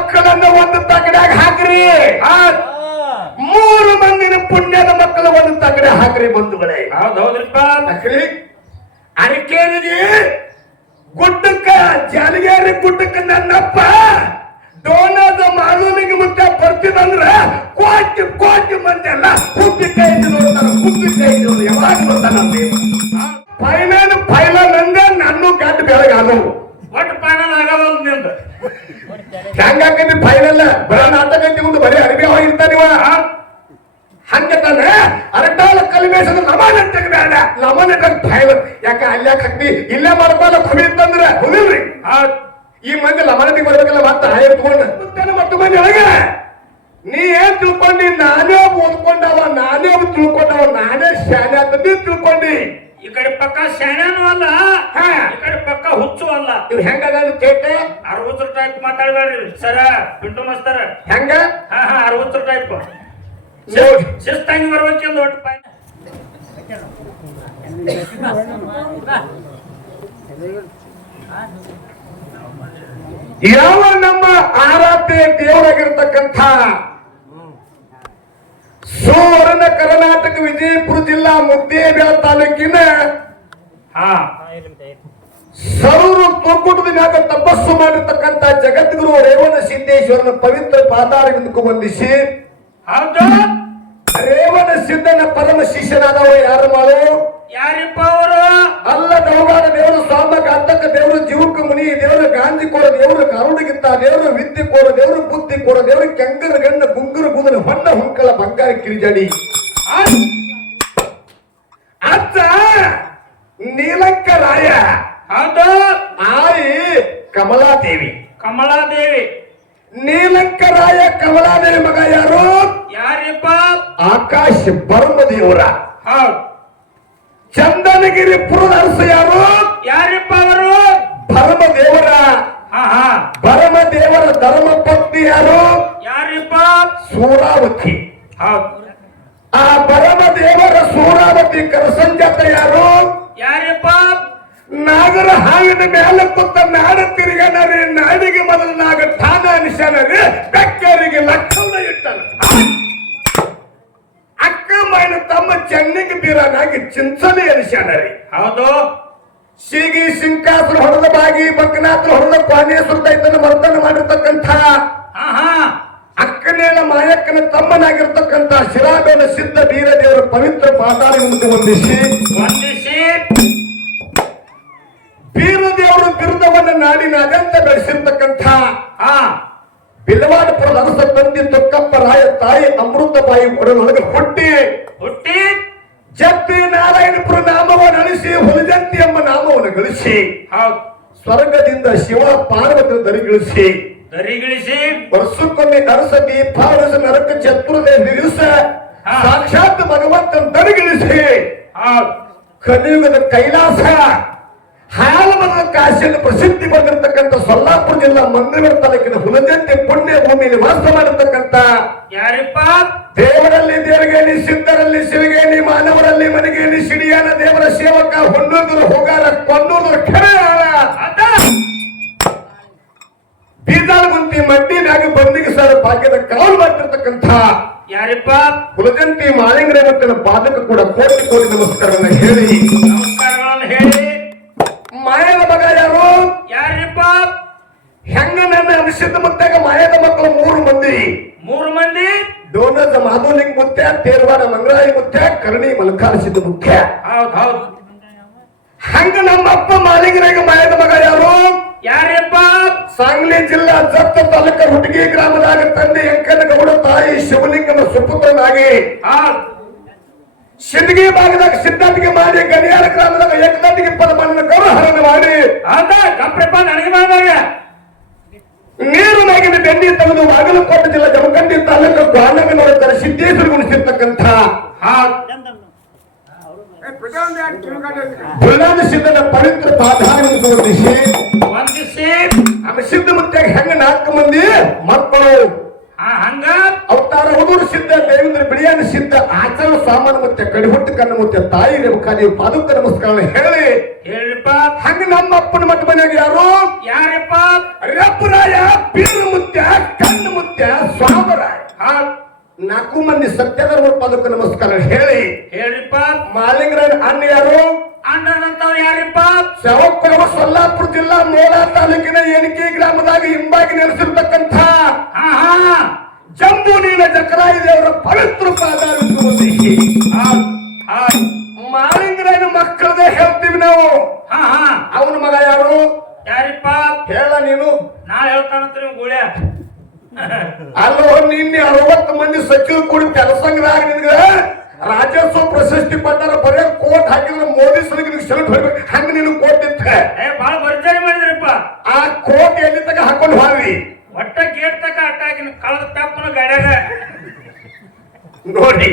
ಮಕ್ಕಳನ್ನ ಒಂದು ತಗಡ್ಯಾಗ ಹಾಕ್ರಿ. ಮೂರು ಮಂದಿನ ಪುಣ್ಯದ ಮಕ್ಕಳು ಒಂದು ತಗಡೆ ಹಾಕ್ರಿ ಬಂಧುಗಳೇ. ಹೌದ್ರಿಪ್ಪ. ಹಾಕ್ರಿ. ಅರಿಕೇರಿಗೆ ಗುಡ್ಡಕ್ಕ ಜಾಲಗೇರಿ ಗುಡ್ಡಕ್ಕ ನನ್ನಪ್ಪ ಡೋನದ ಮಾಲೂನಿಗೆ ಮುಟ್ಟ ಬರ್ತಿದಂದ್ರ ಕೋಟಿ ಕೋಟಿ ಮಂದಿ ಎಲ್ಲ ಕುಪ್ಪಿ ಕೈ ನೋಡ್ತಾರ. ಕುಪ್ಪಿ ಕೈ ನೋಡಿ ಯಾವಾಗ ನೋಡ್ತಾನ ಫೈನಲ್ ಅಂದ್ರೆ ನನ್ನ ಗಂಟು ಬೆಳಗ್ಗೆ ಆದವು ಒಟ್ಟು ಫೈನಲ್ ಆಗಲ್ಲ ನಿಂದ ಹೆಂಗಾಕಿ ಫೈನಲ್ ಬರ ನಾಟಕ ಮುಂದೆ ಬರೀ ಅರಿಬಿ ಹೋಗಿರ್ತಾನಿವ ಹಂಗ ತಾನೆ ಅರಟಾಲ ಕಲಿಮೇಶದ ಲಮನ ತೆಗ್ದಾಡ ಲಮನ ಫೈನಲ್ ಯಾಕ ಅಲ್ಯಾಕ ಹಾಕ್ತಿ ಇಲ್ಲೇ ಮಾಡ್ತಾನ ಕುಡಿ ಅಂತಂದ್ರ ಹುದಿಲ್ರಿ. ಈ ಮಂದಿ ಲಮನತಿಗೆ ಬರ್ಬೇಕಲ್ಲ ಮತ್ತೆ ಹಾಯ ತಗೊಂಡ ಮತ್ತು ಮಂದಿ ಒಳಗೆ ನೀ ಏನ್ ತಿಳ್ಕೊಂಡಿ? ನಾನೇ ಓದ್ಕೊಂಡವ, ನಾನೇ ತಿಳ್ಕೊಂಡವ, ನಾನೇ ಶಾಲೆ ಅಂತ ನೀ ತಿಳ್ಕೊಂಡಿ. ಈ ಕಡೆ ಪಕ್ಕ ಶಾಣೆನೂ ಅಲ್ಲ, ಈ ಕಡೆ ಪಕ್ಕ ಹುಚ್ಚು ಅಲ್ಲ. ಇವ್ ಹೆಂಗ ಕೇಟೆ 60 ಟೈಪ್ ಮಾತಾಡ್ಬೇಡ್ರಿ ಸರ ಪಿಂಟು ಮಸ್ತರ. ಹೆಂಗ 60 ಟೈಪ್ ಶಿಸ್ತಾಗಿ ಬರ್ಬೇಕಿಲ್ಲ. ಒಟ್ಟು ಪಾಯ್ ಯಾವ ನಮ್ಮ ಆರಾಧ್ಯ ದೇವರಾಗಿರ್ತಕ್ಕಂಥ ಸುವರ್ಣ ಕರ್ನಾಟಕ ವಿಜಯಪುರ ಜಿಲ್ಲಾ ಮುದ್ದೇಬಿಹಾಳ ತಾಲೂಕಿನ ಸರೂರು ತೊಗ್ಗುಟದ ಮ್ಯಾಗ ತಪಸ್ಸು ಮಾಡಿರ್ತಕ್ಕಂಥ ಜಗದ್ಗುರು ರೇವಣ ಸಿದ್ದೇಶ್ವರನ ಪವಿತ್ರ ಪಾದಾರವಿಂದಕ್ಕೂ ವಂದಿಸಿ ರೇವಣ ಸಿದ್ದನ ಪರಮ ಶಿಷ್ಯನಾದವ ಯಾರು ಮಾಡು? ಯಾರಿಪ್ಪ ಅವರು? ಅಲ್ಲ ಗೌಗಾಡ ದೇವರು, ಸ್ವಾಮಕ ಅಂತಕ್ಕ ದೇವರು, ಜೀವಕ ಮುನಿ ದೇವರು, ಗಾಂಧಿ ಕೋರ ದೇವರು, ಕರುಣಿಗಿತ್ತ ದೇವರು, ವಿದ್ಯೆ ಕೋರ ದೇವರು, ಬುದ್ಧಿ ಕೋರ ದೇವರು, ಕೆಂಗರ ಗಣ್ಣ ಗುಂಗುರು ಬುದನ ಹೊಣ್ಣ ಹುಂಕಳ ಬಂಗಾರ ಕಿರಿಜಾಡಿ ಅಚ್ಚ ನೀಲಂಕರಾಯ ಆಯಿ ಕಮಲಾದೇವಿ. ಕಮಲಾದೇವಿ ನೀಲಂಕರಾಯ ಕಮಲಾದೇವಿ ಮಗ ಯಾರು? ಯಾರಿಪ್ಪ? ಆಕಾಶ್ ಬರ್ಮದೇವರ. ಚಂದನಗಿರಿ ಪುರದ ಅರಸ ಯಾರು? ಯಾರಿಪ್ಪ ಅವರು? ಭರಮದೇವರ. ಭರಮದೇವರ ಧರ್ಮ ಪತ್ನಿ ಯಾರು? ಯಾರಿಪ್ಪ? ಸೂರಾವತಿ. ಆ ಭರಮದೇವರ ಸೂರಾವತಿ ಕರಸಂಜಾತ ಯಾರು? ಯಾರಿಪ್ಪ? ನಾಗರ ಹಾವಿನ ಮೇಲೆ ಕೂತ ನಾಡ ತಿರುಗನರಿ, ನಾಡಿಗೆ ಮೊದಲು ನಾಗ ಠಾಣ ಅನಿಶನರಿ, ಬೆಕ್ಕರಿಗೆ ಲಕ್ಷಣ ಇಟ್ಟನ. ಅಕ್ಕ ಮೈನ ತಮ್ಮ ಚೆನ್ನಿಗೆ ಬೀರನಾಗಿ ಚಿಂಚನೆ ಅನಿಶನರಿ. ಹೌದು. ಶೀಗಿ ಸಿಂಕಾಸುರ ಹೊಡೆದ ಬಾಗಿ ಬಕ್ಕನಾತ್ರ ಹೊಡೆದ ಕ್ವಾನೇಶ್ವರ ದೈತನ ಮರ್ದನ ಮಾಡಿರ್ತಕ್ಕಂಥ ಅಕ್ಕನೇನ ಮಾಯಕ್ಕನ ತಮ್ಮನಾಗಿರ್ತಕ್ಕಂಥ ಶಿರಾಬೇನ ಸಿದ್ಧ ಬೀರದೇವರ ಪವಿತ್ರ ಪಾದಾರವಿಂದ ವಂದಿಸಿ ಬೀರದೇವರ ಬಿರುದವನ್ನು ನಾಡಿನಾದ್ಯಂತ ಬೆಳೆಸಿರ್ತಕ್ಕಂಥ ಬಿಲವಾಡಪುರದ ಅರಸ ತಂದೆ ತೊಕ್ಕಪ್ಪ ರಾಯ ತಾಯಿ ಅಮೃತಬಾಯಿ ಒಡನೊಳಗೆ ಹುಟ್ಟಿ ಜಪ್ಪಿ ನಾರಾಯಣಪುರ ನಾಮವನ್ನು ಅಳಿಸಿ ಹುಲಜಂತಿ ಎಂಬ ನಾಮವನ್ನು ಗಳಿಸಿ ಸ್ವರ್ಗದಿಂದ ಶಿವ ಪಾರ್ವತಿ ದರಿಗಿಳಿಸಿ ವರ್ಷಕ್ಕೊಮ್ಮೆ ಅರಸ ದೀಪಾವಳಿಸ ನರಕ ಚತುರ್ದೇ ದಿವಸ ಸಾಕ್ಷಾತ್ ಭಗವಂತನ ದರಿಗಿಳಿಸಿ ಕಲಿಯುಗದ ಕೈಲಾಸ ಹಾಲಮರದ ಕಾಶಿಯನ್ನು ಪ್ರಸಿದ್ಧಿ ಬಂದಿರತಕ್ಕಂಥ ಸೊಲ್ಲಾಪುರ ಜಿಲ್ಲಾ ಮಂಗಳೂರು ತಾಲೂಕಿನ ಹುಲಜಂತಿ ಪುಣ್ಯ ಭೂಮಿಯಲ್ಲಿ ವಾಸ ಮಾಡಿರ್ತಕ್ಕಂಥ ಯಾರಿಪ್ಪ? ದೇವರಲ್ಲಿ ದೇವರಿಗೇನಿ, ಸಿದ್ಧರಲ್ಲಿ ಶಿವಗೇನಿ, ಮಾನವರಲ್ಲಿ ಮನೆಗೇನಿ, ಸಿಡಿಯಾನ ದೇವರ ಸೇವಕ, ಹೊನ್ನೂರು ಹೋಗಾರ, ಕೊನ್ನೂರು ಕೆರೆಯಾಳ, ಬೀದಾಳಗುಂತಿ ಮಡ್ಡಿನಾಗ ಬಂದಿಗೆ ಸರ್ ಭಾಗ್ಯದ ಕಾವಲು ಮಾಡ್ತಿರ್ತಕ್ಕಂಥ ಯಾರಿಪ್ಪ? ಹುಲಜಂತಿ ಮಾಳಿಂಗರ ಮತ್ತಿನ ಪಾದಕ ಕೂಡ ಕೋಟಿ ಕೋಟಿ ನಮಸ್ಕಾರವನ್ನು ಹೇಳಿ ಮಾಯದ ಮಗ ಯಾರು? ಯಾರಿಪ್ಪ? ಹೆಂಗ ನನ್ನ ಅನಿಸಿದ್ದ ಮುತ್ತಾಗ ಮಾಯದ ಮಕ್ಕಳು 3 ಮಂದಿ. 3 ಮಂದಿ? ಡೋನದ ಮಾಧುಲಿಂಗ ಮುತ್ಯ, ತೇರ್ವಾಡ ಮಂಗಳಾಯಿ ಮುತ್ಯ, ಕರ್ಣಿ ಮಲ್ಕಾರಸಿದ್ದ ಮುಖ್ಯ. ಹೌದು. ಹಂಗ ನಮ್ಮ ಅಪ್ಪ ಮಾಲಿಂಗರಾಗ ಮಾಯದ ಮಗ ಯಾರು? ಯಾರಿಪ್ಪ? ಸಾಂಗ್ಲಿ ಜಿಲ್ಲಾ ಜತ್ತ ತಾಲೂಕ ಹುಟಗಿ ಗ್ರಾಮದಾಗ ತಂದೆ ಎಂಕನಗೌಡ, ತಾಯಿ ಶಿವಲಿಂಗನ ಸುಪುತ್ರನಾಗಿ ಸಿಂದಗಿ ಭಾಗದಾಗ ಸಿದ್ಧಾಂತಿಗೆ ಮಾಡಿ ಗಡಿಯಾರ ಗ್ರಾಮದಾಗ ಏಕದಾಟಿಗೆ ಪದಮನ್ನ ಗೌರಹರಣ ಮಾಡಿ ನೀರು ನಾಗಿನ ಬೆಂಡಿ ತೆಗೆದು ಬಾಗಲಕೋಟೆ ಜಿಲ್ಲಾ ಜಮಖಂಡಿ ತಾಲೂಕು ಗ್ವಾನಗನವರ ಸಿದ್ದೇಶ್ವರ ಗುಣಿಸಿರ್ತಕ್ಕಂಥ ಬುಲ್ಲಾದ ಸಿದ್ಧನ ಪವಿತ್ರ ಪಾದಾರವನ್ನು ವಂದಿಸಿ ಸಿದ್ಧ ಮುತ್ತಾಗ ಹೆಂಗ 4 ಮಂದಿ ಮಕ್ಕಳು. ಹಂಗ ಅವತಾರ ಹುಡುಗರು ಸಿದ್ಧ, ದೇವೇಂದ್ರ ಬಿಳಿಯಾನ ಸಿದ್ಧ, ಆಚರಣ ಸಾಮಾನು ಮತ್ತೆ ಕಡಿಹುಟ್ಟು ಕಣ್ಣು ಮತ್ತೆ ತಾಯಿ ರೇವಕಾಲಿ ಪಾದುಕ ನಮಸ್ಕಾರ ಹೇಳಿ ಹೇಳ್ರಿಪ್ಪ. ಹಂಗ ನಮ್ಮ ಅಪ್ಪನ ಮಟ್ಟ ಮನೆಯಾಗ ಯಾರು? ಯಾರಪ್ಪ? ರಪ್ಪರಾಯ, ಬೀರ ಮುತ್ಯ, ಮುತ್ಯ ಸ್ವಾಮರಾಯ ನಾಲ್ಕು ಮಂದಿ ಸತ್ಯಧರ್ಮ ಪದಕ್ಕೆ ನಮಸ್ಕಾರ ಹೇಳಿ ಹೇಳ್ರಿಪ್ಪ. ಮಾಲಿಂಗರನ್ ಅಣ್ಣ ಯಾರು? ಅಣ್ಣನಂತವ್ರು ಯಾರಿಪ್ಪ? ಸವಕುರವ ಸೊಲ್ಲಾಪುರ ಜಿಲ್ಲಾ ಮೋಲಾ ತಾಲೂಕಿನ ಏಣಿಕೆ ಗ್ರಾಮದಾಗ ಹಿಂಬಾಗಿ ನೆಲೆಸಿರ್ತಕ್ಕಂಥ ಜಂಬೂ ನೀಲ ಜಕರಾಯ ದೇವರ ಪವಿತ್ರ ಪಾದಾರಕ್ಕೆ ಮಾಲಿಂಗರನ ಮಕ್ಕಳದೇ ಹೇಳ್ತೀವಿ ನಾವು. ಅವನ ಮಗ ಯಾರು? ಯಾರಿಪ್ಪ? ಹೇಳ ನೀನು. ನಾ ಹೇಳ್ತಾನಂತ್ರಿ ಗುಳ್ಯ. ಅಲ್ಲೋ ನಿನ್ನೆ 60 ಮಂದಿ ಸಚಿವರು ಕೂಡಿ ಕೆಲಸಂಗದಾಗ ನಿನ್ಗ ರಾಜ್ಯೋತ್ಸವ ಪ್ರಶಸ್ತಿ ಕೊಟ್ಟಾರ. ಬರೇ ಕೋಟ್ ಹಾಕಿದ್ರೆ ಮೋದಿ ಸರಿಗೆ ಸೆಲ್ಯೂಟ್ ಹೊಡ್ಬೇಕು. ಹಂಗ ನೀನು ಕೋಟ್ ಇತ್ತ ಬಾಳ ಭರ್ಜರಿ ಮಾಡಿದ್ರಿಪ್ಪ. ಆ ಕೋಟ್ ಎಲ್ಲಿ ತಗ ಹಾಕೊಂಡು ಹಾವಿ ಒಟ್ಟ ಗೇಟ್ ತಕ ಅಟ್ಟಾಕಿನ ಕಳೆದ ತಪ್ಪನ ಗಾಡ್ಯಾಗ ನೋಡಿ.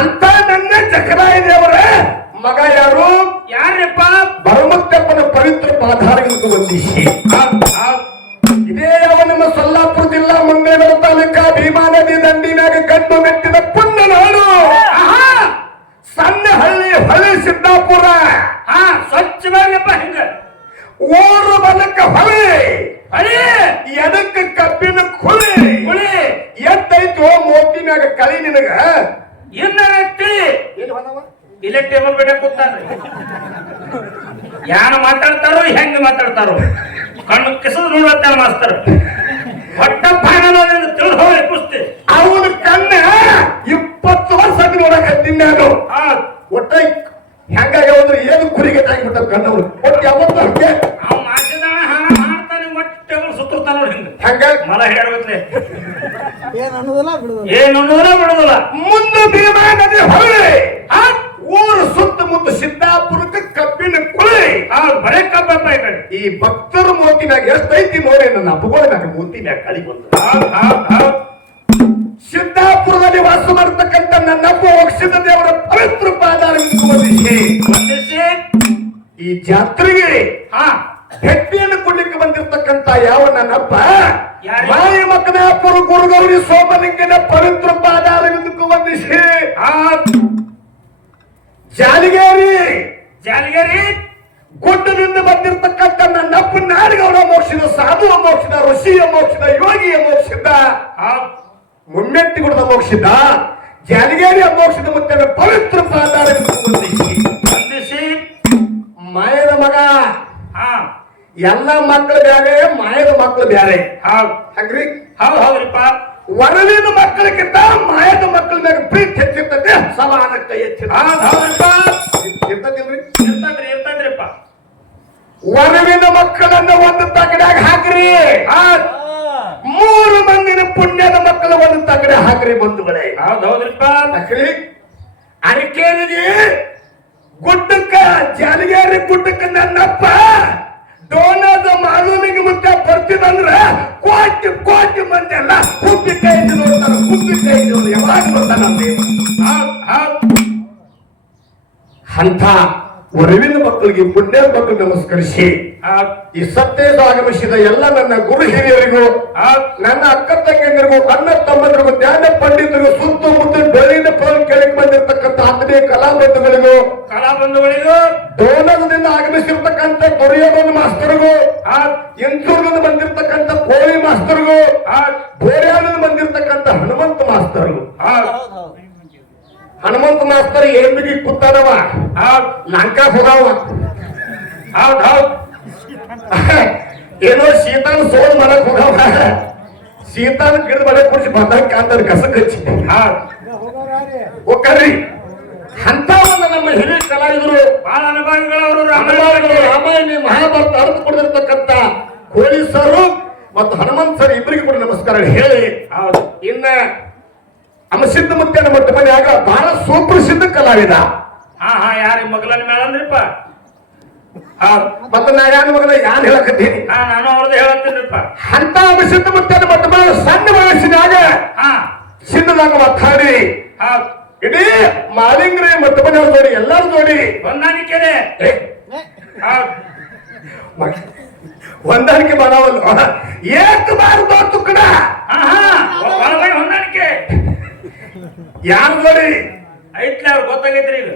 ಅಂತ ನನ್ನ ಜಕರಾಯ ದೇವರ ಮಗ ಯಾರು? ಯಾರಿಪ್ಪ? ಭರಮತ್ಯಪ್ಪನ ಪವಿತ್ರ ಪಾದಾರಕ್ಕೆ ವಂದಿಸಿ ಇದೇ ಯಾವ ನಮ್ಮ ಸೊಲ್ಲಾಪುರ ಜಿಲ್ಲಾ ಮಂಗಳೂರು ತಾಲೂಕಾ ಭೀಮಾ ನದಿ ದಂಡಿನಾಗ ಗಂಡು ಮೆಟ್ಟಿದ ಪುಣ್ಯ ನಾಡು ಸಣ್ಣ ಹಳ್ಳಿ ಹೊಳೆ ಸಿದ್ದಾಪುರ. ಸ್ವಚ್ಛವಾಗಿಪ್ಪ. ಹಿಂಗ ಓರು ಬಲಕ್ಕ ಹೊಳೆ ಹೊಳೆ ಎದಕ್ಕೆ ಕಬ್ಬಿನ ಕುಳಿ ಕುಳಿ ಎದ್ದೈತು ಮೋತಿ ಮ್ಯಾಗ ಕಳಿ ನಿನಗ ಇನ್ನತಿ ಇಲ್ಲೇ ಟೇಬಲ್ ಬೇಡ ಕೂತಾರ್ರಿ. ಯಾನ ಮಾತಾಡ್ತಾರೋ ಹೆಂಗ ಮಾತಾಡ್ತಾರೋ ಕಣ್ಣು ಕಿಸದು ನೋಡ್ತಾರ ಮಾಸ್ತರ್. ಒಟ್ಟ ಭಾಗದಿಂದ ತಿಳಿದು ಹೋಗಿ ಕುಸ್ತಿ. ಅವನ ಕಣ್ಣ 20 ವರ್ಷ ನೋಡಕತ್ತೀನಿ ನಾನು. ಒಟ್ಟ ಹೆಂಗಾಗಿ ಹೋದ್ರೆ ಏನು ಕುರಿಗೆ ತಾಗಿಬಿಟ್ಟ ಕಣ್ಣವ್ರು. ಒಟ್ಟು ಯಾವತ್ತು ಹಂಗೆ ಅವ್ ಮಾಸಿದಾಣ ಹಣ ಮಾಡ್ತಾನೆ. ಒಟ್ಟು ಟೇಬಲ್ ಸುತ್ತಾನ ನೋಡಿ ಹಿಂಗ ಹಂಗ ಮಲ ಹೇಳ್ಬೇಕ್ಲೆ. ಏನು ಅನ್ನೋದಿಲ್ಲ ಬಿಡುದಿಲ್ಲ. ಮುಂದೆ ಭೀಮಾ ನದಿ ಹೊಳೆ ಊರು ಸುತ್ತಮುತ್ತ ಸಿದ್ದಾಪುರಕ್ಕೆ ಕಬ್ಬಿನ ಕುಳಿ ಬರೇ ಕಬ್ಬಪ್ಪ ಈ ಕಡೆ. ಈ ಭಕ್ತರ ಮೋತಿನಾಗ ಎಷ್ಟೈತಿ ನೋಡಿ ನನ್ನ ಅಪ್ಪಗೋಳನಾಗ ಮೋತಿನ್ಯಾಗ ಕಳಿ ಬಂದು ಸಿದ್ದಾಪುರದಲ್ಲಿ ವಾಸ ಮಾಡತಕ್ಕಂಥ ನನ್ನಪ್ಪ ವಕ್ಷದ ದೇವರ ಪವಿತ್ರ ಪಾದಾರಕ್ಕೆ ವಂದಿಸಿ ಈ ಜಾತ್ರೆಗೆ ಭೇಟಿಯನ್ನು ಕೊಡ್ಲಿಕ್ಕೆ ಬಂದಿರತಕ್ಕಂತ ಯಾವ ನನ್ನಪ್ಪ ಮಾಯಿ ಮಕ್ಕನಾಪುರ ಗುರುಗೌರಿ ಸೋಮಲಿಂಗನ ಪವಿತ್ರ ಪಾದಾರಕ್ಕೆ ವಂದಿಸಿ ಜಾಲಿಗೇರಿ ಗುಡ್ಡದಿಂದ ಬಂದಿರತಕ್ಕಂಥ ನನ್ನಪ್ಪ ನಾಡಗೌಡ ಮೋಕ್ಷದ ಸಾಧು ಮೋಕ್ಷದ ಋಷಿಯ ಮೋಕ್ಷದ ಯೋಗಿಯ ಮೋಕ್ಷದ ಮುಮ್ಮೆಟ್ಟಿಗುಡದ ಮೋಕ್ಷದ ಜಾಲಿಗೇರಿಯ ಮೋಕ್ಷದ ಮುತ್ತನ ಪವಿತ್ರ ಪಾದಾರಕ್ಕೆ ವಂದಿಸಿ ಮಾಯದ ಮಗ ಎಲ್ಲ ಮಕ್ಕಳು ಬ್ಯಾರೆ ಮಾಯದ ಮಕ್ಕಳು ಬ್ಯಾರೆ ಹಂಗ್ರಿ. ಹೌದ್ರಿಪ್ಪ. ವರವಿನ ಮಕ್ಕಳಿಗಿಂತ ಮಾಯದ ಮಕ್ಕಳ ಮ್ಯಾಗ ಪ್ರೀತಿ ಹೆಚ್ಚಿರ್ತದೆ. ಸಮಾನಕ್ಕೆ ಇರ್ತದ್ರಿಪ್ಪ. ವರವಿನ ಮಕ್ಕಳನ್ನ ಒಂದು ತಗಡ್ಯಾಗ ಹಾಕ್ರಿ. 3 ಮಂದಿನ ಪುಣ್ಯದ ಮಕ್ಕಳ ಒಂದು ತಗಡೆ ಹಾಕ್ರಿ ಬಂಧುಗಳೇ. ಹೌದ್ರಿಪ್ಪ. ಹಾಕ್ರಿ. ಅರಿಕೇರಿಗೆ ಗುಡ್ಡಕ್ಕ ಜಾಲಿಗೇರಿ ಗುಡ್ಡಕ್ಕ ನನ್ನಪ್ಪ ಡೋನದ ಮಾಲೂನಿಗೆ ಮುದ್ದೆ ಬರ್ತಿದಂದ್ರ ಕೋಟಿ ಕೋಟಿ ಮಂದಿ ಎಲ್ಲ ಹುಬ್ಬಿ ಕೈ ನೋಡ್ತಾರ. ಹುಬ್ಬಿ ಕೈ ನೋಡಿ ಯಾವಾಗ ನೋಡ್ತಾನ ಅಂತ ವರವಿನ ಮಕ್ಕಳಿಗೆ ಪುಣ್ಯದ ಮಕ್ಕಳು ನಮಸ್ಕರಿಸಿ ಈ ಸತ್ಯದ ಆಗಮಿಸಿದ ಎಲ್ಲ ನನ್ನ ಗುರು ಹಿರಿಯರಿಗೂ ನನ್ನ ಅಕ್ಕ ತಂಗಿಯರಿಗೂ ಅಣ್ಣ ತಮ್ಮಂದಿರಿಗೂ ಜ್ಞಾನ ಪಂಡಿತರಿಗೂ ಸುತ್ತಮುತ್ತ ಬೆಳ್ಳಿನ ಫೋನ್ ಕೇಳಕ್ ಬಂದಿರತಕ್ಕಂಥ ಆತ್ಮೀಯ ಕಲಾಬಂಧುಗಳಿಗೂ ಡೋನದಿಂದ ಆಗಮಿಸಿರ್ತಕ್ಕಂಥ ದೊರೆಯೋದೊಂದು ಮಾಸ್ತರ್ಗೂ ಇಂಚೂರ್ದಿಂದ ಬಂದಿರತಕ್ಕಂಥ ಕೋಳಿ ಮಾಸ್ತರ್ಗೂ ಬೋರ್ಯಾದಿಂದ ಬಂದಿರತಕ್ಕಂಥ ಹನುಮಂತ ಮಾಸ್ತರ್ಗೂ ಹನುಮಂತ ಮಾಸ್ತರ್ ಏನ್ ಬಿಗಿ ಕೂತಾನವ ಲಂಕಾ ಹೋಗವ. ಏನೋ ಶೀತಾನ ಸೋಲ್ ಮಾಡಕ್ ಹೋಗವ. ಶೀತಾನ ಗಿಡದ ಮನೆ ಕುಡಿಸಿ ಬಂದಾಗ ಕಾಂತಾರ ಕಸಕ್ ಹಚ್ಚಿ ಹೋಗ್ರಿ. ಅಂತ ಒಂದು ನಮ್ಮ ಹಿರಿಯ ಕಲಾವಿದರು ಬಹಳ ಅನುಭವಿಗಳವರು ರಾಮಾಯಣ ಮಹಾಭಾರತ ಅರ್ಥ ಕೊಡಿರ್ತಕ್ಕಂಥ ಪೊಲೀಸರು ಮತ್ತು ಹನುಮಂತ ಸರ್ ಇಬ್ಬರಿಗೆ ಕೂಡ ನಮಸ್ಕಾರ ಹೇಳಿ ಇನ್ನ ಅಮಸಿದ್ಧ ಮುತ್ತನ ಮೊಟ್ಟ ಮನೆಯಾಗ ಬಹಳ ಸುಪ್ರಸಿದ್ಧ ಕಲಾವಿದ. ಯಾರಿ ಮಗಲನ ಮೇಳಂದ್ರಿಪ್ಪ. ಮತ್ತ ನಾ ಯಾನ ಮಗನ ಯಾನ್ ಹೇಳಕತ್ತೀನಿ. ನಾನು ಅವ್ರದ್ದು ಹೇಳತ್ತೀನಿಪ್ಪ. ಅಂತ ಅಮಸಿದ್ಧ ಮುತ್ತನ ಮೊಟ್ಟ ಮನೆ ಸಣ್ಣ ವಯಸ್ಸಿನಾಗ ಸಿದ್ಧದಾಗ ಮಾತಾಡಿ ಇಡೀ ಮಾಲಿಂಗ್ರೆ ಮೊಟ್ಟ ಮನೆಯವ್ರ ಜೋಡಿ ಎಲ್ಲಾರು ಜೋಡಿ ಹೊಂದಾಣಿಕೆನೆ ಹೊಂದಾಣಿಕೆ ಮಾಡವಲ್ಲ. ಏಕ್ ಬಾರ್ದು ತುಕ್ಕಡ ಹೊಂದಾಣಿಕೆ ಯಾರು ಜೋಡಿ ಐತ್ಲೆ ಅವ್ರು ಗೊತ್ತಾಗೈತ್ರಿ. ಈಗ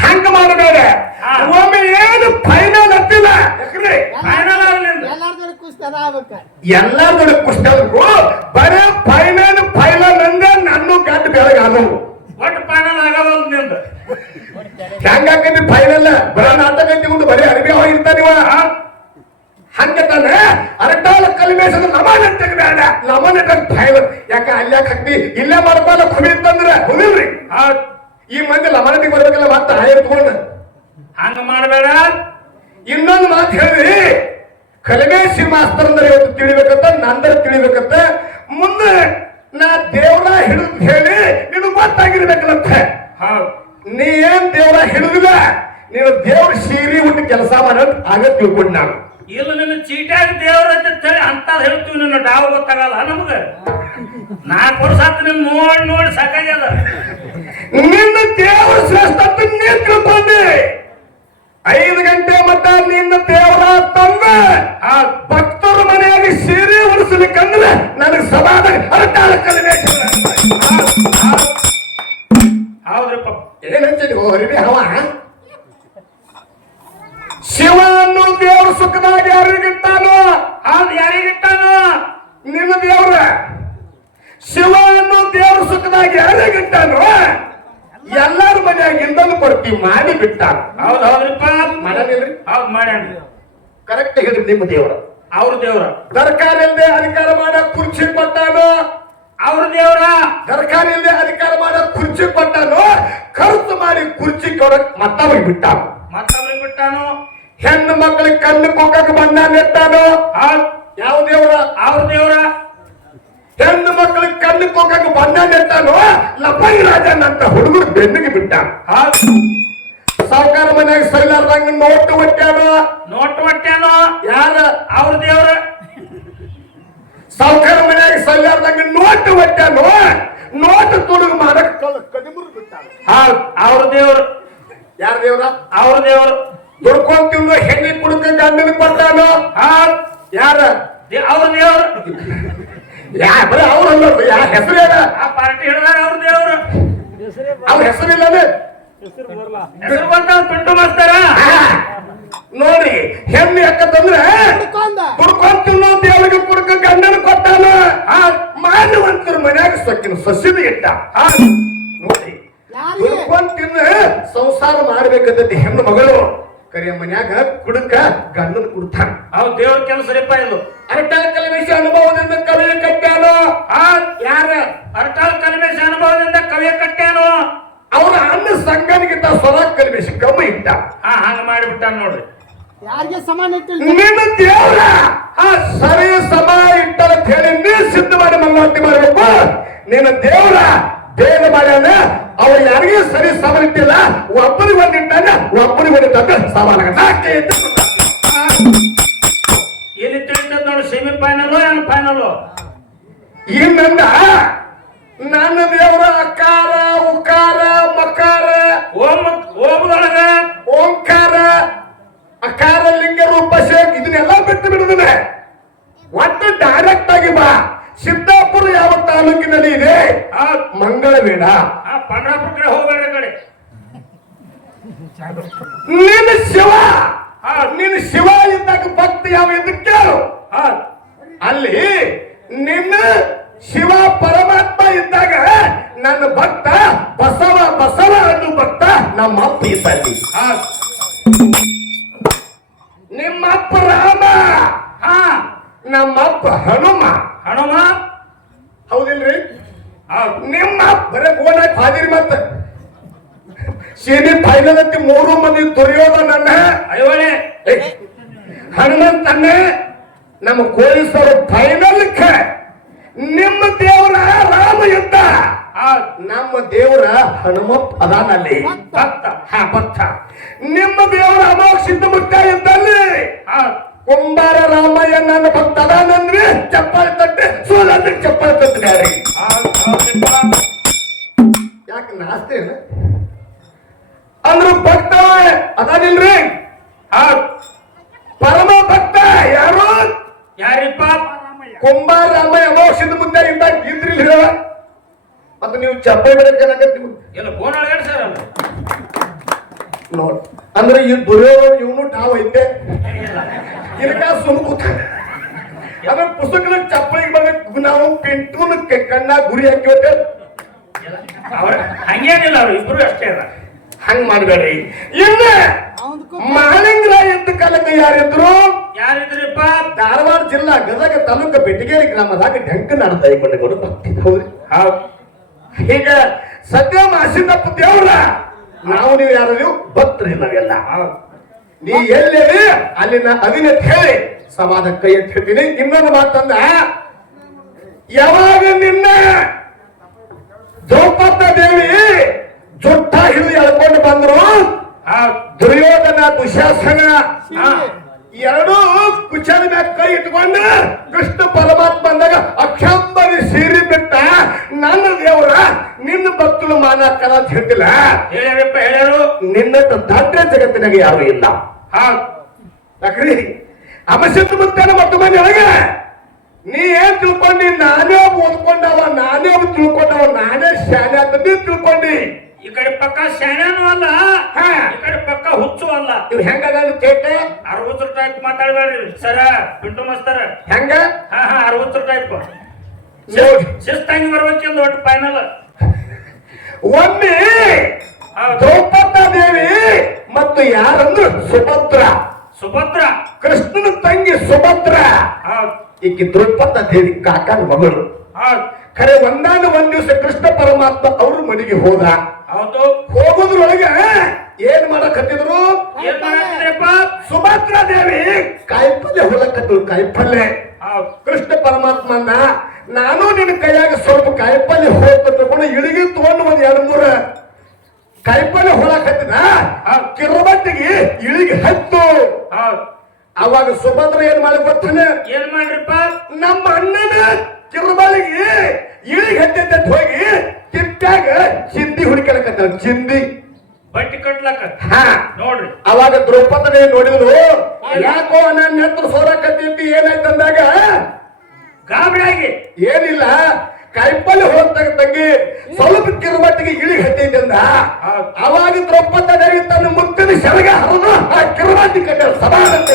ಹಂಗ ಮಾಡಬೇಡ. ಒಮ್ಮೆ ಏನು ಫೈನಲ್ ಹತ್ತಿಲ್ಲ ಫೈನಲ್ ಎಲ್ಲಾರ ಜೋಡಿ ಕುಸ್ತಾನ ಆಗ್ಬೇಕ. ಎಲ್ಲಾ ದೊಡ್ಡ ಕುಸ್ತಿದ್ರು ಬರೇ ಫೈನಲ್ ನಂದೆ ನನ್ನ ಗಂಟು ಬೆಳಗಾನು ಒಟ್ಟು ಫೈನಲ್ ಆಗವಲ್ದು ನಿಂದು ಹೆಂಗಾಕೈತಿ ಫೈನಲ್ ಬರ ನಾಟಕ ಮುಂದೆ ಬರೀ ಅರಿವಿ ಹೋಗಿರ್ತಾನಿವ ಹಂಗ ತಾನೆ ಅರಟಾಳ ಕಲಿಮೇಶದ ನಮನ ತೆಗ್ದಾಡ ನಮನ ಫೈನಲ್ ಯಾಕ ಅಲ್ಯಾಕ ಹಾಕ್ತಿ ಇಲ್ಲೇ ಮಾಡ್ಬಾಲ ಕುಡಿತಂದ್ರ ಹುದಿಲ್ರಿ ಈ ಮಂದಿ ಲಮನಟಿಗೆ ಬರ್ಬೇಕಲ್ಲ ಮತ್ತ ಹಾಯ ತಗೊಂಡ ಹಂಗ ಮಾಡಬೇಡ. ಇನ್ನೊಂದು ಮಾತು ಹೇಳಿದ್ರಿ ಕಲಿಮೇಶಿ ಮಾಸ್ತರ್ ಅಂದ್ರೆ ಇವತ್ತು ತಿಳಿಬೇಕಂತ ನಂದರ ತಿಳಿಬೇಕಂತ ಮುಂದೆ ನಾ ದೇವ್ರ ಹಿಡಿದ್ ಹೇಳಿ ನೀನು ಗೊತ್ತಾಗಿರ್ಬೇಕಂತ. ನೀ ಏನ್ ದೇವ್ರ ಹಿಡಿದಿಲ್ಲ ನೀನು ದೇವ್ರ ಸೀರಿ ಹುಟ್ಟು ಕೆಲಸ ಮಾಡೋದು ಆಗ ತಿಳ್ಕೊಂಡು ನಾನು ಇಲ್ಲ ನಿನ್ನ ಚೀಟಾಗಿ ದೇವ್ರ ಅಂತ ಹೇಳಿ ಅಂತ ಹೇಳ್ತೀವಿ ನಿನ್ನ ಡಾವ್ ಗೊತ್ತಾಗಲ್ಲ ನಮ್ಗ 4 ವರ್ಷ ಆತ ನಿನ್ ನೋಡಿ ಸಾಕಾಗ್ಯದ. ನಿನ್ನ ದೇವ್ರ ಶ್ರೇಷ್ಠ ನೀ ತಿಳ್ಕೊಂಡಿ 5 ಗಂಟೆ ಮಟ್ಟ ನಿನ್ನ ದೇವರ ತಂದ ಆ ಭಕ್ತರ ಮನೆಯಾಗಿ ಸೀರೆ ಉಡಿಸ್ಲಿಕ್ಕಂದ್ರೆ ನನಗೆ ಸಭಾದಾಗ ಅರಟಾಳ ಕಲಿಮೇಶ ಹೌದ್ರಿಪ್ಪ. ಏನ್ ಹಚ್ಚಿ ಹರಿವಿ ಹವ ಶಿವ ಅನ್ನೋ ದೇವ್ರ ಸುಖದಾಗ ಯಾರಿಗಿಟ್ಟಾನೋ ಹೌದು ಯಾರಿಗಿಟ್ಟಾನು ನಿನ್ನ ದೇವ್ರ ಶಿವ ಅನ್ನೋ ದೇವ್ರ ಸುಖದಾಗ ಯಾರಿಗಿಟ್ಟಾನೋ ಎಲ್ಲಾರ ಮನೆಯಾಗ ಇಂದೊಂದು ಕೊಡ್ತಿ ಮಾಡಿ ಬಿಟ್ಟಾನ. ಹೌದ್ ಹೌದ್ರಿಪ್ಪ ಮಾಡಲಿಲ್ರಿ ಹೌದ್ ಮಾಡ್ಯಾನ ಕರೆಕ್ಟ್ ಹೇಳ್ರಿ ನಿಮ್ಮ ದೇವ್ರ ಅವ್ರ ದೇವ್ರ ಸರ್ಕಾರ ಇಲ್ಲದೆ ಅಧಿಕಾರ ಮಾಡಕ್ ಕುರ್ಚಿ ಕೊಟ್ಟಾನೋ ಅವ್ರ ದೇವ್ರ ಸರ್ಕಾರ ಇಲ್ಲದೆ ಅಧಿಕಾರ ಮಾಡಕ್ ಕುರ್ಚಿ ಕೊಟ್ಟಾನೋ ಖರ್ಚು ಮಾಡಿ ಕುರ್ಚಿ ಕೊಡಕ್ ಮತ್ತವ್ರಿಗೆ ಬಿಟ್ಟಾನ. ಮತ್ತವ್ರಿಗೆ ಬಿಟ್ಟಾನು ಹೆಣ್ಣು ಮಕ್ಕಳಿಗೆ ಕಣ್ಣು ಕೊಕ್ಕಕ್ಕೆ ಬಣ್ಣ ನೆಟ್ಟಾನೋ ಯಾವ ದೇವ್ರ ಅವ್ರ ದೇವ್ರ ಹೆಣ್ಣು ಮಕ್ಕಳಿಗೆ ಕಣ್ಣು ಕೊಕ್ಕಕ್ಕೆ ಬಣ್ಣ ನೆಟ್ಟಾನೋ ಲಪಂಗಿ ರಾಜನ್ ಅಂತ ಹುಡುಗರು ಬೆನ್ನಿಗೆ ಬಿಟ್ಟಾನ. ಸಾವುಕಾರ ಮನೆಯಾಗ ಸೈಲಾರ್ದಂಗ ನೋಟು ಒಟ್ಟ್ಯಾನೋ ನೋಟ್ ಹೊಟ್ಟೆನು ಯಾರ ಅವ್ರ ದೇವ್ರ ಸಾವುಕಾರ ಮನೆಯಾಗ ಸೈಲಾರ್ದಂಗ ನೋಟು ಒಟ್ಟ್ಯಾನೋ ನೋಟು ತುಡುಗು ಮಾಡಕ್ ಕಡಿಮರು ಬಿಟ್ಟಾನ. ಅವ್ರ ದೇವ್ರ ಯಾರ ದೇವ್ರ ಅವ್ರ ದೇವ್ರ ದುಡ್ಕೊಂತಿವ್ನು ಹೆಣ್ಣಿ ಕುಡುಕ ಗಂಡನ ಕೊಟ್ಟಾನೋ ಯಾರ ಅವ್ರ ದೇವ್ರ ಬರೀ ಅವ್ರ ಯಾ ಹೆಸರು ಹೇಳ ಆ ಪಾರ್ಟಿ ಹೇಳಿದಾರ ಅವ್ರ ದೇವ್ರ ಅವ್ರ ಹೆಸರಿಲ್ಲ ಹೆಸರು ಬರ್ತಾವ ತುಂಡು ಮಾಡ್ತಾರ. ನೋಡಿ ಹೆಣ್ಣು ಯಾಕಂತಂದ್ರೆ ಹಿಡ್ಕೊಂಡ ದುಡ್ಕೊಂತಿವ್ನು ದೇವರಿಗೆ ಕುಡುಕ ಗಂಡನ ಕೊಟ್ಟಾನ ಮಾನವಂತರ ಮನ್ಯಾಗ ಸೊಕ್ಕಿನ ಸಸಿದ ಇಟ್ಟ. ನೋಡಿ ಯಾರಿಗೆ ದುಡ್ಕೊಂತಿನ್ನ ಸಂಸಾರ ಮಾಡ್ಬೇಕಂತೈತಿ ಹೆಣ್ಣು ಮಗಳು ಕರಿಯ ಮನ್ಯಾಗ ಕುಡುಕ ಗಂಡನ ಕುಡ್ತಾನ. ಅವ್ ದೇವ್ರ ಕೆಲಸ ರೀಪ ಇದು. ಅರಟಾಳ ಕಲಿಮೇಶ ಅನುಭವದಿಂದ ಕವಿ ಕಟ್ಟ್ಯಾನೋ ಯಾರ ಅರಟಾಳ ಕಲಿಮೇಶ ಅನುಭವದಿಂದ ಕವಿಯ ಕಟ್ಟ್ಯಾನು ಅವರ ಅನ್ನ ಸಂಗನಿಗಿಂತ ಸ್ವರ ಕಲಿಮೇಶ ಕಮ್ಮಿ ಇಟ್ಟ. ಹಂಗ ಮಾಡಿಬಿಟ್ಟಾನ ನೋಡ್ರಿ. ಯಾರಿಗೆ ಸಮಾನ ಇಟ್ಟಿಲ್ಲ ನಿನ್ನ ದೇವ್ರ ಸರಿ ಸಮ ಇಟ್ಟರ ಹೇಳಿ ನೀ ಸಿದ್ಧ ಮಾಡಿ ಮಂಗಳಾರತಿ ಮಾಡಬೇಕು. ನಿನ್ನ ದೇವ್ರ ಬೇಗ ಮಾಡ್ಯಾನ ಅವ್ರು ಯಾರಿಗೂ ಸರಿ ಸಮ ಇಟ್ಟಿಲ್ಲ. ಒಬ್ಬರಿಗೆ ಒಂದಿಟ್ಟಾನ ಒಬ್ಬರಿಗೆ ಒಂದಿಟ್ಟ ಸಮಾನ ಎಲ್ಲಿ ತಿಳಿತದ ನೋಡಿ ಸೆಮಿ ಫೈನಲ್ ಏನ್ ಫೈನಲ್ ಇನ್ನಂದ ನನ್ನ ದೇವರ ಅಕಾರ ಉಕಾರ ಮಕಾರ ಓಮದೊಳಗ ಓಂಕಾರ ಅಕಾರ ಲಿಂಗ ರೂಪ ಶೇಖ್ ಇದನ್ನೆಲ್ಲ ಬಿಟ್ಟು ಬಿಡುದಿದೆ. ಒಟ್ಟು ಡೈರೆಕ್ಟ್ ಆಗಿ ಬಾ. ಸಿದ್ದಾಪುರ ಯಾವ ತಾಲೂಕಿನಲ್ಲಿ ಇದೆ ಮಂಗಳವೇಡ ಪಂಡ್ರಾಪುರ ಕಡೆ ಹೋಗ್ಬೇಡ ಕಡೆ ನಿನ್ನ ಶಿವ ನಿನ್ನ ಶಿವ ಇದ್ದಾಗ ಭಕ್ತಿ ಯಾವ ಎಂದು ಕೇಳು. ಅಲ್ಲಿ ನಿನ್ನ ಶಿವ ಪರಮಾತ್ಮ ಇದ್ದಾಗ ನನ್ನ ಭಕ್ತ ಬಸವ ಬಸವ ಅನ್ನೋ ಭಕ್ತ ನಮ್ಮ ಅಪ್ಪ ಇದ್ದಲ್ಲಿ. ನಿಮ್ಮ ಅಪ್ಪ ರಾಮ ನಮ್ಮ ಅಪ್ಪ ಹನುಮ ಹೌದಿಲ್ರಿ. ನಿಮ್ಮ ಅಪ್ಪ ಬರೇ ಗೋನಾಗ ಹಾದಿರಿ ಮತ್ತ ಸೀನಿ ಫೈನಲ್ ಅಂತಿ 3 ಮಂದಿ ದುರ್ಯೋಧನ ಅಯ್ಯೋನೆ ಹನುಮಂತನ್ನ ನಮ್ಮ ಕೋಯಿಸರು ಫೈನಲ್ ನಿಮ್ಮ ದೇವರ ರಾಮ ಯುದ್ಧ ನಮ್ಮ ದೇವರ ಹನುಮಪ್ಪ ಅದಾನಲ್ಲಿ ಭಕ್ತ ಭಕ್ತ. ನಿಮ್ಮ ದೇವರ ಅಮೋಘ ಸಿದ್ಧಮುತ್ತ ಇದ್ದಲ್ಲಿ ಕುಂಬಾರ ರಾಮಯ್ಯ ನನ್ನ ಭಕ್ತ ಅದಾನಂದ್ರೆ ಚಪ್ಪಾಳೆ ತಟ್ಟೆ ಸೋಲಂದ್ರೆ ಚಪ್ಪಾಳೆ ತಟ್ಟೆ ಬ್ಯಾರೆ. ಯಾಕೆ ನಾಸ್ತಿ ಅಂದ್ರು ಭಕ್ತ ಅದಾನಿಲ್ರಿ. ಪರಮ ಭಕ್ತ ಯಾರು ಯಾರಿಪ್ಪ ಕುಂಬಾರ ರಾಮಯ್ಯ ಅಮೋಘ ಸಿದ್ಧಮುತ್ತ ಇದ್ದಾಗ ಇದ್ರಿಲ್ ಹೇಳ ಮತ್ತೆ ನೀವು ಚಪ್ಪಾಳೆ ಬೇಡಕ್ಕೇನಾಗತ್ತೀವಿ ಎಲ್ಲ ಗೋಣ ಸರ್ ನೋಡ್ ಅಂದ್ರೆ ಈ ದುರ್ಯೋಧನ ಇವನು ಟಾವ್ ಐತೆ ಇದಕ್ಕ ಸುಮ್ ಕೂತ ಆಮೇಲೆ ಪುಸ್ತಕದ ಚಪ್ಪಲಿಗೆ ಬರ್ಬೇಕು ನಾವು ಪಿಂಟೂನ ಕಣ್ಣ ಗುರಿ ಹಾಕಿ ಹೋಗ್ತೇವೆ ಅವ್ರ ಹಂಗೇನಿಲ್ಲ ಅವ್ರು ಇಬ್ರು ಅಷ್ಟೇ ಅದ. ಹಂಗ್ ಮಾಡ್ಬೇಡ್ರಿ. ಇನ್ನ ಮಹಾಲಿಂಗರಾಯ ಎದ್ದ ಕಾಲಕ್ಕೆ ಯಾರಿದ್ರು? ಯಾರಿದ್ರಿಪ್ಪ? ಧಾರವಾಡ ಜಿಲ್ಲಾ ಗದಗ ತಾಲೂಕು ಬೆಟ್ಟಿಗೇರಿ ಗ್ರಾಮದಾಗ ಡೆಂಕ ನಡೆದ ಇಕೊಂಡು ಬರ್ತಿದ್ದವ್ರಿ. ಹೌದು. ಈಗ ಸದ್ಯ ಮಾಸಿದಪ್ಪ ದೇವ್ರ ನಾವು ನೀವು ಯಾರು ನೀವು ಭಕ್ತರಿ ನಾವೆಲ್ಲ. ನೀ ಎಲ್ಲಿ ಅಲ್ಲಿನ ಅದಿನ ಹೇಳಿ ಸಮಾಧ ಕೈ ಅಂತ ಹೇಳ್ತೀನಿ. ಇನ್ನೊಂದು ಮಾತಂದ, ಯಾವಾಗ ನಿನ್ನ ದ್ರೌಪದ ದೇವಿ ಜೊಟ್ಟ ಹಿಡಿದು ಎಳ್ಕೊಂಡು ಬಂದ್ರು, ದುರ್ಯೋಧನ ದುಶಾಸನ ಎರಡೂ ಕುಚಲ ಮ್ಯಾಗ ಕೈ ಇಟ್ಕೊಂಡು ಕೃಷ್ಣ ಪರಮಾತ್ಮ ಬಂದಾಗ ಅಕ್ಷಂಬರಿ ಸೀರಿ ಬಿಟ್ಟ ನನ್ನ ದೇವರ ನಿನ್ನ ಭಕ್ತರು ಮಾನಕ್ಕಲ್ಲ ಅಂತ ಹೇಳ್ತಿಲ್ಲ. ಹೇಳ್ಯಾರಪ್ಪ ಹೇಳ್ಯಾರು. ನಿನ್ನಂತ ದೊಡ್ಡ ಜಗತ್ತಿನಾಗ ಯಾರು ಇಲ್ಲ. ಯಾಕ್ರಿ ಅಮಶತ್ ಮುತ್ತಾನ ಮತ್ತು ಮನೆಯೊಳಗೆ ನೀ ಏನ್ ತಿಳ್ಕೊಂಡಿ? ನಾನೇ ಓದ್ಕೊಂಡವ, ನಾನೇ ತಿಳ್ಕೊಂಡವ, ನಾನೇ ಶಾಲೆ ಅಂತ ನೀ ತಿಳ್ಕೊಂಡಿ. ಈ ಕಡೆ ಪಕ್ಕ ಶಾಣ್ಯಾನು ಅಲ್ಲ, ಈ ಕಡೆ ಪಕ್ಕ ಹುಚ್ಚು ಅಲ್ಲ. ಇವ್ ಹೆಂಗಾಗ ಕೇಟ 60 ಟೈಪ್ ಮಾತಾಡ್ಬೇಡ್ರಿ ಸರ ಪಿಂಟು ಮಸ್ತರ. ಹೆಂಗ 60 ಟೈಪ್ ನೋಡಿ. ಶಿಸ್ತಾಗಿ ಬರ್ಬೇಕಿಲ್ಲ ಒಟ್ಟು ಫೈನಲ್. ಒಮ್ಮೆ ದ್ರೌಪದ ದೇವಿ ಮತ್ತು ಯಾರಂದ್ರು ಸುಭದ್ರ. ಸುಭದ್ರ ಕೃಷ್ಣನ ತಂಗಿ ಸುಭದ್ರ. ಈಕೆ ದ್ರೌಪದ ದೇವಿ ಕಾಕನ ಮಗಳು. ಖರೆ ಒಂದಾನ ಒಂದ್ ದಿವಸ ಕೃಷ್ಣ ಪರಮಾತ್ಮ ಅವ್ರ ಮನೆಗೆ ಹೋದ. ಹೌದು. ಹೋಗೋದ್ರೊಳಗೆ ಏನ್ ಮಾಡಕತ್ತಿದ್ರು? ಏನ್ ಮಾಡತ್ತಿದ್ರಪ್ಪ? ಸುಭದ್ರಾ ದೇವಿ ಕಾಯಿಪಲ್ಯ ಹೊಲಕತ್ತಿದ್ರು. ಕಾಯಿಪಲ್ಯ ಕೃಷ್ಣ ಪರಮಾತ್ಮ ಅಂದ, ನಾನು ನಿನ್ನ ಕೈಯಾಗ ಸ್ವಲ್ಪ ಕಾಯಿಪಲ್ಯ ಹೋಗ್ತ ತಗೊಂಡು ಇಳಿಗೆ ತಗೊಂಡು ಒಂದ್ 2-3 ಕಾಯಿಪಲ್ಯ ಹೊಲಕತ್ತಿದ. ಕಿರುಬಟ್ಟಿಗೆ ಇಳಿಗೆ ಹತ್ತು. ಅವಾಗ ಸುಭದ್ರ ಏನ್ ಮಾಡಿ ಗೊತ್ತಾನೆ? ಏನ್ ಮಾಡ್ರಿಪ್ಪ? ನಮ್ಮ ಅಣ್ಣನ ಕಿರುಬಾಳಿಗೆ ಇಳಿಗೆ ಹತ್ತಿದ್ದ ಹೋಗಿ ತಿಪ್ಪಾಗ ಚಿಂದಿ ಹುಡುಕಲಕತ್ತ. ಚಿಂದಿ ಬಟ್ಟಿ ಕಟ್ಲಕ್ಕ ನೋಡ್ರಿ. ಅವಾಗ ದ್ರೌಪದನೇ ನೋಡಿದ್ರು, ಯಾಕೋ ನನ್ನ ನೆತ್ರ ಸೋರಕತ್ತಿ ಏನಾಯ್ತಂದಾಗ ಗಾಬರಿಯಾಗಿ ಏನಿಲ್ಲ ಕಾಯಿಪಲ್ಯ ಹೋಗ್ತಾಗ ತಂಗಿ ಸ್ವಲ್ಪ ಕಿರುಬಟ್ಟಿಗೆ ಇಳಿಗೆ ಹತ್ತಿದ್ದಂದ. ಅವಾಗ ದ್ರೌಪದ ದೇವಿ ತನ್ನ ಮುತ್ತಿನ ಸೆರಗ ಹರಿದು ಆ ಕಿರುಬಟ್ಟಿ ಕಟ್ಟ ಸಮಾನ ಅಂತ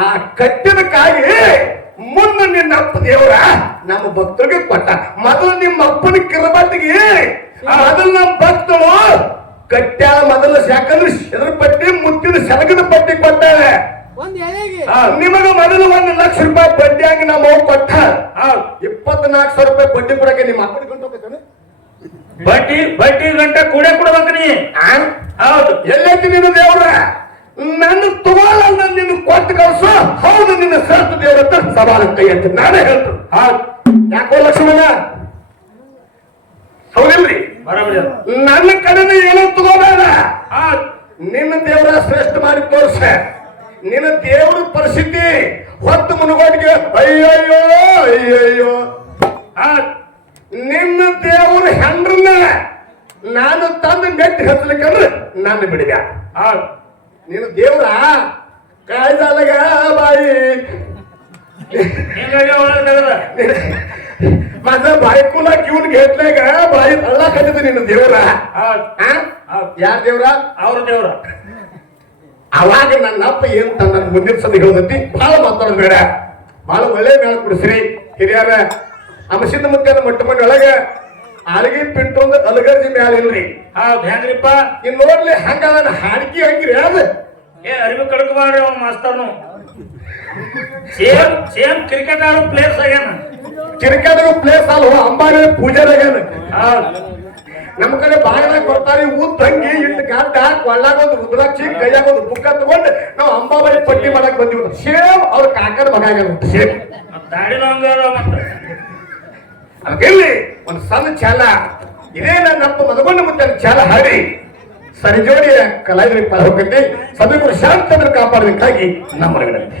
ಆ ಕಟ್ಟಿದ ಕಾಯಿ ಮುಂದೆ ನಿನ್ನ ಅಪ್ಪ ದೇವರ ನಮ್ಮ ಭಕ್ತರಿಗೆ ಕೊಟ್ಟ. ಮೊದಲು ನಿಮ್ಮ ಅಪ್ಪನ ಕಿರುಬಟ್ಟಿಗೆ ಮೊದಲು ನಮ್ಮ ಭಕ್ತರು ಕಟ್ಟ್ಯಾಳ ಮೊದಲು. ಯಾಕಂದ್ರೆ ಎದ್ರ ಪಟ್ಟಿ ಮುತ್ತಿನ ಸೆರಗದ ಪಟ್ಟಿ ಕೊಟ್ಟಾಳೆ. ನಿಮಗ ಮೊದಲು 1 ಲಕ್ಷ ರೂಪಾಯಿ ಬಡ್ಡಿಯಾಗಿ ನಮ್ಮ ಅವ್ರು ಕೊಟ್ಟ. 24,000 ರೂಪಾಯಿ ಬಡ್ಡಿ ಕೊಡಕ್ಕೆ ನಿಮ್ಮ ಅಪ್ಪನ ಗಂಟು ಬಡ್ಡಿ ಗಂಟೆ ಕೂಡ ಕೊಡ್ಬೇಕು ನೀ. ಹೌದು. ಎಲ್ಲೈತಿ ನಿನ್ನ ದೇವ್ರ? ನನ್ನ ತಗೋಲ್ಲ, ನಿನ್ನ ಕೊಟ್ಟು ಕಳ್ಸು. ಹೌದು, ನಿನ್ನ ಸರ್ತ ದೇವ್ರ ಅಂತ ಸವಾಲ ಕೈ ಅಂತ ನಾನೇ ಹೇಳ್ತು. ಯಾಕೋ ಲಕ್ಷ್ಮಣ ಹೌದಿಲ್ರಿ? ನನ್ನ ಕಡೆನ ಏನೋ ತಗೋಬೇಡ. ನಿನ್ನ ದೇವರ ಶ್ರೇಷ್ಠ ಮಾಡಿ ತೋರ್ಸ. ನಿನ್ನ ದೇವ್ರ ಪರಿಸ್ಥಿತಿ ಹೊತ್ತು ಮುನುಗೋಟಿಗೆ ಅಯ್ಯಯ್ಯೋ ಅಯ್ಯಯ್ಯೋ. ನಿನ್ನ ದೇವ್ರ ಹೆಂಡ್ರನ್ನ ನಾನು ತಂದು ನೆಟ್ಟು ಹಚ್ಚಲಿಕ್ಕಂದ್ರೆ ನನ್ನ ಬಿಡಿದ. ನಿನ್ನ ದೇವ್ರ ಕಾಯ್ದಾಲಗ ಬಾಯಿ ಮದ ಬಾಯಿ ಕುಲ ಕಿವನ್ಗೆ ಹೆಟ್ಲಾಗ ಬಾಯಿ ತಳ್ಳಾಕತ್ತಿದ ನಿನ್ನ ದೇವ್ರ. ಯಾರ ದೇವ್ರ? ಅವ್ರ ದೇವ್ರ. ಅವಾಗ ನನ್ನ ಅಪ್ಪ ಏನ್ ತನ್ನ ಮುಂದಿನ ಸಲ ಹೇಳದತ್ತಿ ಬಹಳ ಮಾತಾಡೋದು ಬೇಡ, ಬಹಳ ಒಳ್ಳೆ ಮೇಳ ಕೊಡಿಸ್ರಿ ಹಿರಿಯರ. ಅಮಸಿದ ಮುತ್ತನ ಮೊಟ್ಟ ಮನೆ ಒಳಗ ಆಳ್ಗಿ ಪಿಂಟೊಂದು ಅಲಗರ್ಜಿ ಮ್ಯಾಲ ಇಲ್ರಿ. ಹೆಂಗ್ರಿಪ್ಪ? ಇನ್ ನೋಡ್ಲಿ ಹಂಗ ಹಾಡಿಕೆ ಹಂಗಿರಿ. ಅದ ಅರಿವಿ ಕಳ್ಕೊಬಾರ್ರಿ ಅವ್ನ ಮಾಸ್ತರ್ನು. ಸೇಮ್ ಕ್ರಿಕೆಟ್ ಆಡೋ ಪ್ಲೇಯರ್ಸ್ ಆಗ್ಯಾನ. ಕ್ರಿಕೆಟ್ ಪ್ಲೇಸ್ ಅಲ್ವ, ಅಂಬಾರಿ ಪೂಜಾರ ಆಗ್ಯಾನ. ನಮ್ಮ ಕಡೆ ಬಾಗದಾಗ ಬರ್ತಾರೆ ಊದ್ ತಂಗಿ ಇಟ್ಟು ಗಡ್ಡ ಕೊಳ್ಳಾಗ ಒಂದು ರುದ್ರಾಕ್ಷಿ ಕೈಯಾಗ ಒಂದು ಬುಕ್ಕ ತಗೊಂಡು ನಾವು ಅಂಬಾಬಾಯಿ ಪಟ್ಟಿ ಮಾಡಕ್ ಬಂದಿವ್. ಸೇಮ್ ಅವ್ರ ಕಾಕನ ಮಗ ಆಗ್ಯಾನ. ಸೇಮ್ ದಾಡಿನೂ ಹಂಗ ಮತ್ತೆ ಅದಕ್ಕೆಲ್ಲಿ ಒಂದು ಸಣ್ಣ ಚಾಲ ಇದೇ ನನ್ನಪ್ಪ ಮದಗೊಂಡ ಮುತ್ತ ಚಾಲ ಹಾಡಿ ಸರಿಜೋಡಿಯ ಕಲಾವಿದರಿಗೆ ಪರ ಹೋಗುತ್ತೆ. ಸಭೆಗಳು ಶಾಂತಂದ್ರೆ ಕಾಪಾಡಬೇಕಾಗಿ ನಮ್ಮ ವಿನಂತಿ.